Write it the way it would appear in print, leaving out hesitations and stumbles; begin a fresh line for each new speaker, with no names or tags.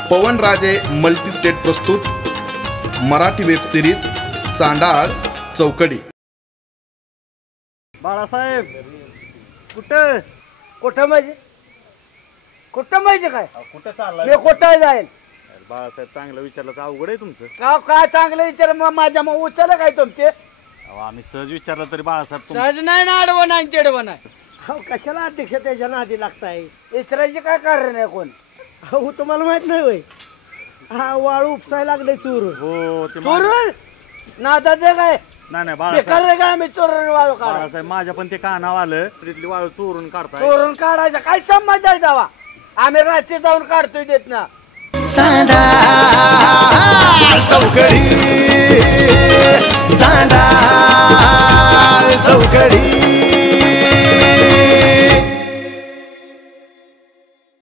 Pawanraje multistate प्रस्तुत Marathi web series Chandal Chaukadi.
Balasaheb कुठं
कुठं म्हणजे काय
कुठं चाललाय?
मी कुठं जाईल?
बाळासाहेब चांगलं विचारलं तर अवघड आहे तुमचं।
का काय चांगलं विचार माझ्या मग उचल काय तुमचे?
आम्ही सहज विचारलं तरी बाळासाहेब
सहज नाही ना, आडवं नाही तेडवं नाही। हो कशाला अध्यक्ष त्याच्या नादी लागताय? विचारायचे काय कारण आहे? कोण हो तुम्हाला माहित नाही होय? हा वाळू उपसायला लागले चोर
हो ते
चोर नादाचं काय
नाही
बेकार काय मी चोरून वाळू काढ
बाळासाहेब माझ्या पण ते कानावर आलं तिथली वाळू चोरून काढताय।
चोरून काढायचा काय संबंध आहे जावा? आम्ही रात्री जाऊन काढतोय देत ना।
चांडाळ चौकडी, चांडाळ चौकडी।